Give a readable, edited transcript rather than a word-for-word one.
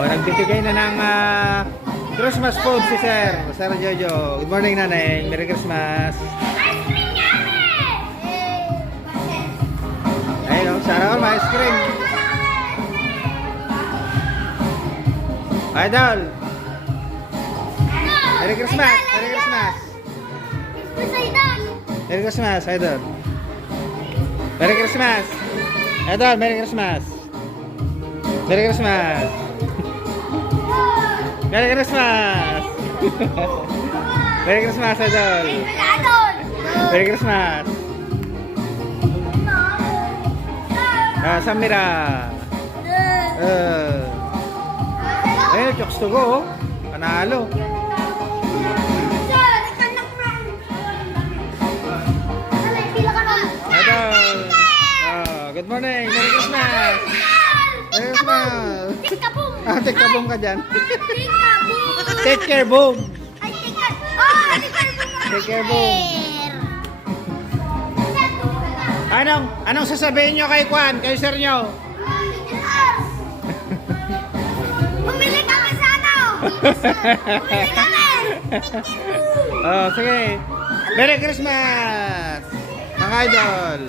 Nagbibigay na ng Christmas food si Sir Jojo. Good morning, Nanay. Merry Christmas. Ayun, Sarah, may ice cream. Idol. Merry Christmas. Merry Christmas. Merry Christmas, Idol. Merry Christmas. Idol, Merry Christmas. Merry Christmas. Merry Christmas. Merry Christmas, Idol. Merry Christmas. Samira. Chokes to go. Panalo. Idol. Good morning. Merry Christmas. Merry Christmas. Take ka boom ka dyan. Take care boom. Take care boom. Anong sasabihin nyo kay Kwan? Kay sir nyo? Bumili kami sa ano? Bumili kami. Oh, sige. Merry Christmas, mga idol.